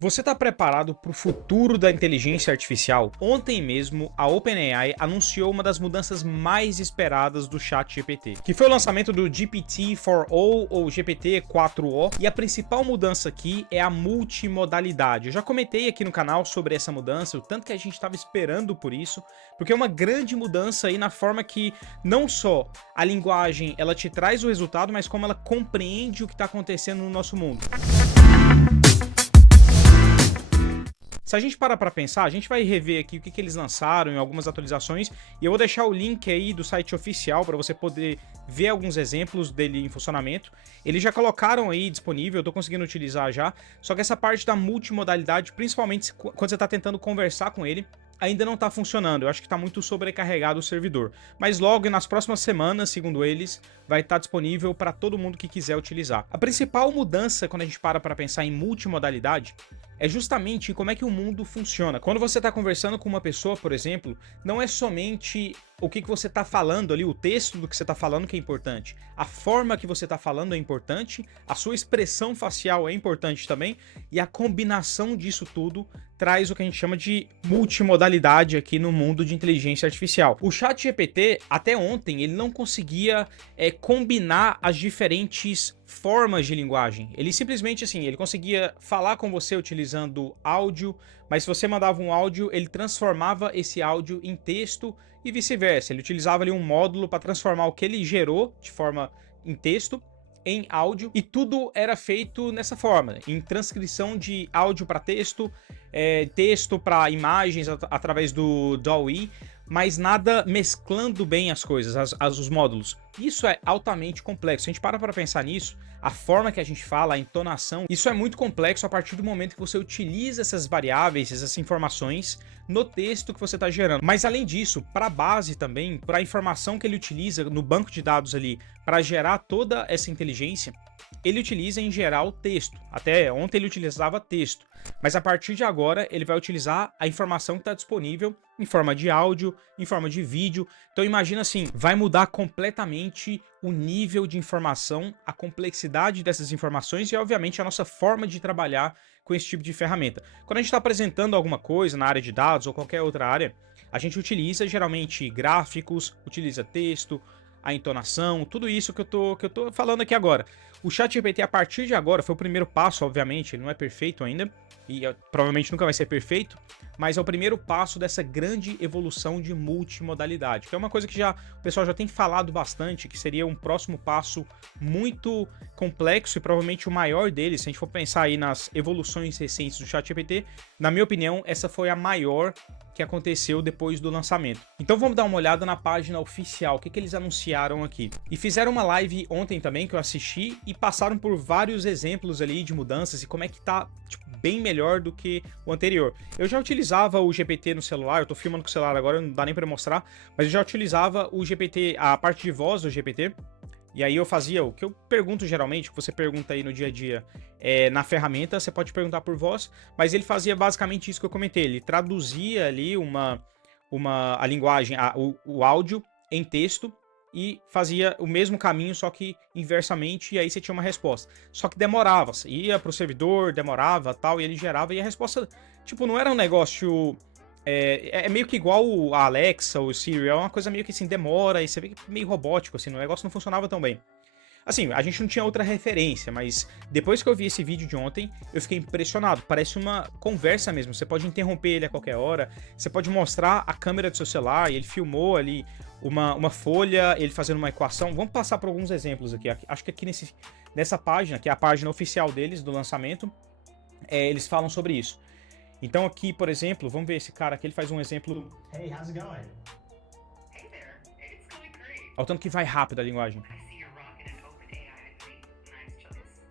Você está preparado para o futuro da inteligência artificial? Ontem mesmo, a OpenAI anunciou uma das mudanças mais esperadas do ChatGPT, que foi o lançamento do GPT-4o ou GPT-4o, e a principal mudança aqui é a multimodalidade. Eu já comentei aqui no canal sobre essa mudança, o tanto que a gente estava esperando por isso, porque é uma grande mudança aí na forma que não só a linguagem ela te traz o resultado, mas como ela compreende o que está acontecendo no nosso mundo. Se a gente parar para pensar, a gente vai rever aqui o que eles lançaram em algumas atualizações e eu vou deixar o link aí do site oficial para você poder ver alguns exemplos dele em funcionamento. Eles já colocaram aí disponível, eu tô conseguindo utilizar já, só que essa parte da multimodalidade, principalmente quando você está tentando conversar com ele, ainda não está funcionando. Eu acho que está muito sobrecarregado o servidor. Mas logo nas próximas semanas, segundo eles, vai estar disponível para todo mundo que quiser utilizar. A principal mudança quando a gente para pensar em multimodalidade é justamente como é que o mundo funciona. Quando você está conversando com uma pessoa, por exemplo, não é somente o que você está falando ali, o texto do que você está falando que é importante. A forma que você está falando é importante, a sua expressão facial é importante também, e a combinação disso tudo traz o que a gente chama de multimodalidade aqui no mundo de inteligência artificial. O ChatGPT, até ontem, ele não conseguia combinar as diferentes formas de linguagem. Ele simplesmente, assim, ele conseguia falar com você utilizando áudio, mas se você mandava um áudio, ele transformava esse áudio em texto e vice-versa. Ele utilizava ali um módulo para transformar o que ele gerou de forma em texto em áudio, e tudo era feito nessa forma, em transcrição de áudio para texto, texto para imagens através do DALL-E, mas nada mesclando bem as coisas, os módulos. Isso é altamente complexo. Se a gente para pensar nisso, a forma que a gente fala, a entonação, isso é muito complexo a partir do momento que você utiliza essas variáveis, essas informações no texto que você está gerando. Mas além disso, para a base também, para a informação que ele utiliza no banco de dados ali para gerar toda essa inteligência, ele utiliza em geral texto. Até ontem ele utilizava texto, mas a partir de agora ele vai utilizar a informação que está disponível em forma de áudio, em forma de vídeo. Então imagina assim, vai mudar completamente o nível de informação, a complexidade dessas informações e obviamente a nossa forma de trabalhar com esse tipo de ferramenta. Quando a gente está apresentando alguma coisa na área de dados ou qualquer outra área, a gente utiliza geralmente gráficos, utiliza texto, a entonação, tudo isso que eu tô falando aqui agora. O ChatGPT, a partir de agora, foi o primeiro passo, obviamente, ele não é perfeito ainda, e provavelmente nunca vai ser perfeito, mas é o primeiro passo dessa grande evolução de multimodalidade, que é uma coisa que o pessoal já tem falado bastante, que seria um próximo passo muito complexo e provavelmente o maior deles. Se a gente for pensar aí nas evoluções recentes do ChatGPT, na minha opinião, essa foi a maior que aconteceu depois do lançamento. Então vamos dar uma olhada na página oficial, o que eles anunciaram aqui. E fizeram uma live ontem também que eu assisti e passaram por vários exemplos ali de mudanças e como é que tá, tipo, bem melhor do que o anterior. Eu já utilizava o GPT no celular, eu tô filmando com o celular agora, não dá nem pra mostrar, mas eu já utilizava o GPT, a parte de voz do GPT, e aí eu fazia o que eu pergunto geralmente, o que você pergunta aí no dia a dia na ferramenta, você pode perguntar por voz, mas ele fazia basicamente isso que eu comentei, ele traduzia ali a linguagem, o áudio em texto, e fazia o mesmo caminho, só que inversamente, e aí você tinha uma resposta. Só que demorava, você ia pro servidor, demorava tal, e ele gerava, e a resposta, tipo, não era um negócio... É meio que igual a Alexa ou o Siri, é uma coisa meio que assim, demora, e você vê que meio robótico, assim, o negócio não funcionava tão bem. Assim, a gente não tinha outra referência, mas depois que eu vi esse vídeo de ontem, eu fiquei impressionado. Parece uma conversa mesmo, você pode interromper ele a qualquer hora, você pode mostrar a câmera do seu celular, e ele filmou ali uma folha, ele fazendo uma equação. Vamos passar por alguns exemplos aqui. Acho que aqui nessa página, que é a página oficial deles, do lançamento, eles falam sobre isso. Então aqui, por exemplo, vamos ver esse cara aqui, ele faz um exemplo... Hey, how's it going? Hey there, it's going great. Olha o tanto que vai rápido a linguagem. I see you're rocking an OpenAI degree. Nice choice.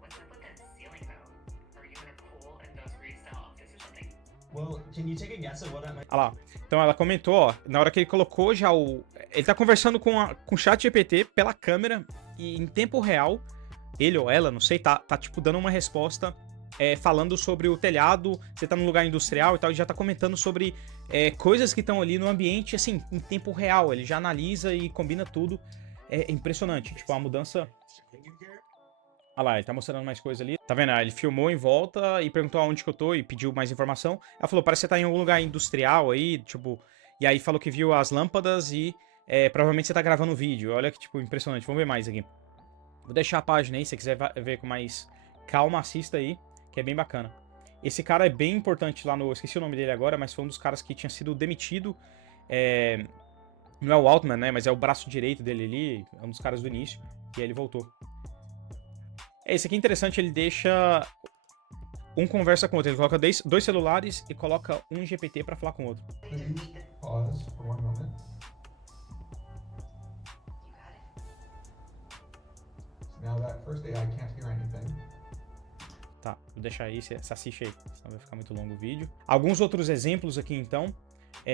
What's up with that ceiling though? Are you in a cool industrial style office or something? Well, can you take a guess at what I might... Olha lá. Então ela comentou, ó, na hora que ele colocou já ele tá conversando com o ChatGPT pela câmera e em tempo real, ele ou ela, não sei, tá tipo dando uma resposta falando sobre o telhado, você tá num lugar industrial e tal, e já tá comentando sobre coisas que estão ali no ambiente, assim, em tempo real. Ele já analisa e combina tudo. É impressionante, tipo, a mudança... Olha lá, ele tá mostrando mais coisa ali. Tá vendo? Ah, ele filmou em volta e perguntou aonde que eu tô e pediu mais informação. Ela falou, parece que você tá em algum lugar industrial aí, tipo... E aí falou que viu as lâmpadas e provavelmente você tá gravando um vídeo. Olha que, tipo, impressionante. Vamos ver mais aqui. Vou deixar a página aí, se você quiser ver com mais calma, assista aí, que é bem bacana. Esse cara é bem importante lá no... Esqueci o nome dele agora, mas foi um dos caras que tinha sido demitido. Não é o Altman, né? Mas é o braço direito dele ali, é um dos caras do início. E aí ele voltou. Esse aqui é interessante, ele deixa um conversa com o outro. Ele coloca dois celulares e coloca um GPT pra falar com o outro. Please pause for one moment. Now that first AI can't hear anything. Tá, vou deixar aí, você assiste aí, senão vai ficar muito longo o vídeo. Alguns outros exemplos aqui, então.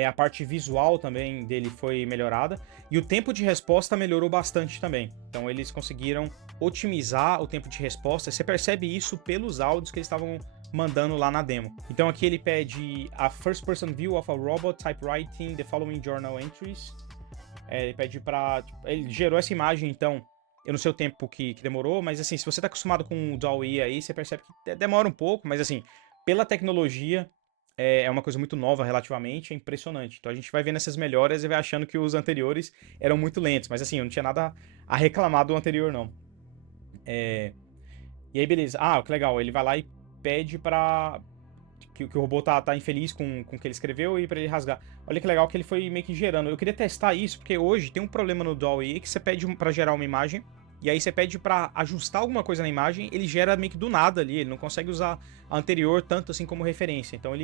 A parte visual também dele foi melhorada. E o tempo de resposta melhorou bastante também. Então eles conseguiram otimizar o tempo de resposta. Você percebe isso pelos áudios que eles estavam mandando lá na demo. Então aqui ele pede a first person view of a robot typewriting the following journal entries. Ele pede pra... Ele gerou essa imagem, então... Eu não sei o tempo que demorou, mas assim, se você tá acostumado com o DALL-E aí, você percebe que demora um pouco, mas assim, pela tecnologia... É uma coisa muito nova relativamente, é impressionante. Então a gente vai vendo essas melhoras e vai achando que os anteriores eram muito lentos. Mas assim, eu não tinha nada a reclamar do anterior, não. E aí, beleza. Ah, que legal. Ele vai lá e pede pra... Que o robô tá infeliz com o que ele escreveu e pra ele rasgar. Olha que legal que ele foi meio que gerando. Eu queria testar isso, porque hoje tem um problema no DALL-E que você pede pra gerar uma imagem... E aí você pede pra ajustar alguma coisa na imagem, ele gera meio que do nada ali, ele não consegue usar a anterior tanto assim como referência. Então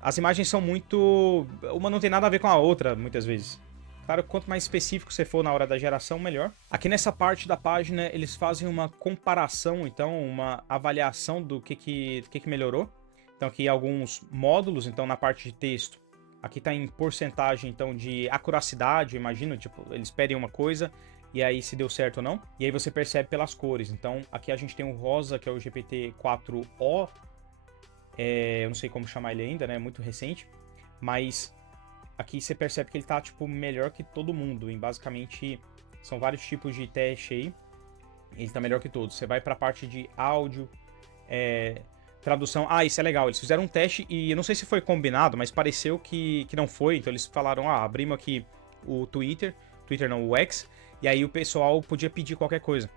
as imagens são muito... Uma não tem nada a ver com a outra, muitas vezes. Claro, quanto mais específico você for na hora da geração, melhor. Aqui nessa parte da página, eles fazem uma comparação, então, uma avaliação do que melhorou. Então aqui alguns módulos, então na parte de texto. Aqui tá em porcentagem, então, de acuracidade, eu imagino, tipo, eles pedem uma coisa... E aí se deu certo ou não. E aí você percebe pelas cores. Então aqui a gente tem o rosa, que é o GPT-4o. Eu não sei como chamar ele ainda, né? É muito recente. Mas aqui você percebe que ele tá, tipo, melhor que todo mundo. E basicamente são vários tipos de teste aí. Ele tá melhor que todos. Você vai pra parte de áudio, tradução. Ah, isso é legal. Eles fizeram um teste e eu não sei se foi combinado, mas pareceu que não foi. Então eles falaram, abrimos aqui o Twitter não, o X. E aí o pessoal podia pedir qualquer coisa.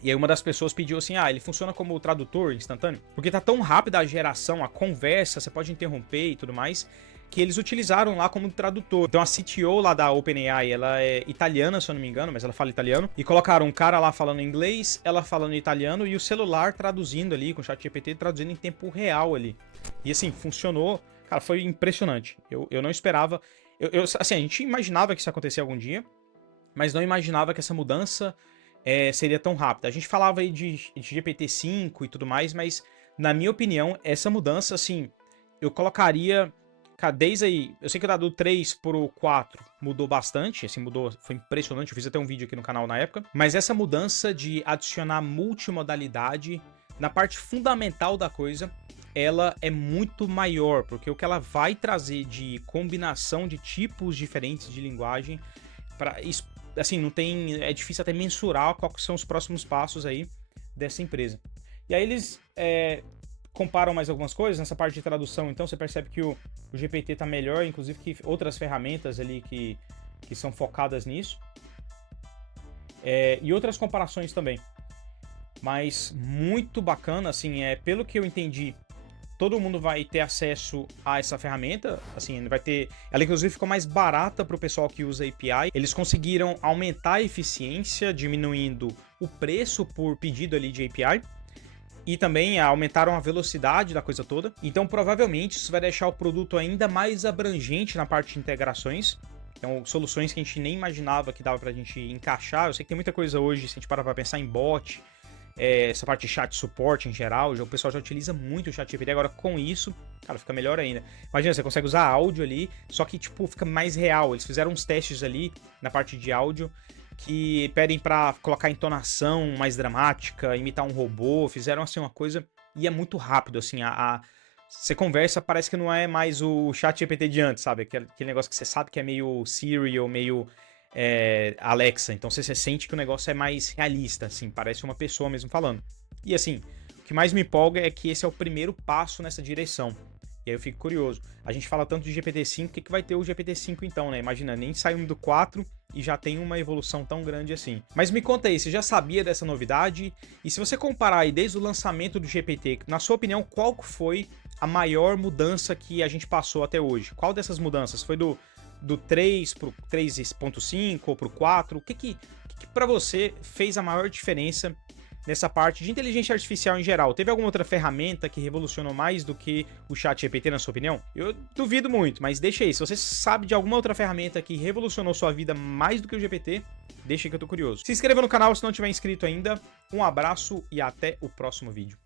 E aí uma das pessoas pediu assim, ele funciona como tradutor instantâneo? Porque tá tão rápida a geração, a conversa, você pode interromper e tudo mais, que eles utilizaram lá como tradutor. Então a CTO lá da OpenAI, ela é italiana, se eu não me engano, mas ela fala italiano. E colocaram um cara lá falando inglês, ela falando italiano e o celular traduzindo ali, com o ChatGPT traduzindo em tempo real ali. E assim, funcionou. Cara, foi impressionante. Eu não esperava. Assim, a gente imaginava que isso ia acontecer algum dia, mas não imaginava que essa mudança seria tão rápida. A gente falava aí de GPT-5 e tudo mais, mas, na minha opinião, essa mudança, assim, eu colocaria... Cara, desde aí... Eu sei que do 3 pro 4 mudou bastante, assim, mudou, foi impressionante, eu fiz até um vídeo aqui no canal na época, mas essa mudança de adicionar multimodalidade na parte fundamental da coisa, ela é muito maior, porque o que ela vai trazer de combinação de tipos diferentes de linguagem, assim, não tem... É difícil até mensurar quais são os próximos passos aí dessa empresa. E aí eles comparam mais algumas coisas. Nessa parte de tradução, então, você percebe que o GPT tá melhor, inclusive que outras ferramentas ali que são focadas nisso. E outras comparações também. Mas muito bacana, assim, pelo que eu entendi, todo mundo vai ter acesso a essa ferramenta, assim, vai ter... Ela inclusive ficou mais barata para o pessoal que usa API. Eles conseguiram aumentar a eficiência, diminuindo o preço por pedido ali de API. E também aumentaram a velocidade da coisa toda. Então, provavelmente, isso vai deixar o produto ainda mais abrangente na parte de integrações. Então, soluções que a gente nem imaginava que dava pra gente encaixar. Eu sei que tem muita coisa hoje, se a gente parar pra pensar em bot, essa parte de chat suporte em geral, o pessoal já utiliza muito o ChatGPT. Agora com isso, cara, fica melhor ainda. Imagina, você consegue usar áudio ali, só que tipo, fica mais real. Eles fizeram uns testes ali na parte de áudio que pedem pra colocar entonação mais dramática, imitar um robô, fizeram assim uma coisa e é muito rápido, assim, você conversa, parece que não é mais o ChatGPT de antes, sabe? Aquele negócio que você sabe que é meio Siri ou meio Alexa. Então você sente que o negócio é mais realista, assim, parece uma pessoa mesmo falando. E assim, o que mais me empolga é que esse é o primeiro passo nessa direção. E aí eu fico curioso. A gente fala tanto de GPT-5, o que vai ter o GPT-5 então, né? Imagina, nem saímos do 4 e já tem uma evolução tão grande assim. Mas me conta aí, você já sabia dessa novidade? E se você comparar aí desde o lançamento do GPT, na sua opinião, qual foi a maior mudança que a gente passou até hoje? Qual dessas mudanças? Foi do 3 pro 3.5 ou pro 4? O que para você fez a maior diferença nessa parte de inteligência artificial em geral? Teve alguma outra ferramenta que revolucionou mais do que o ChatGPT, na sua opinião? Eu duvido muito, mas deixa aí. Se você sabe de alguma outra ferramenta que revolucionou sua vida mais do que o GPT, deixa aí que eu tô curioso. Se inscreva no canal se não tiver inscrito ainda. Um abraço e até o próximo vídeo.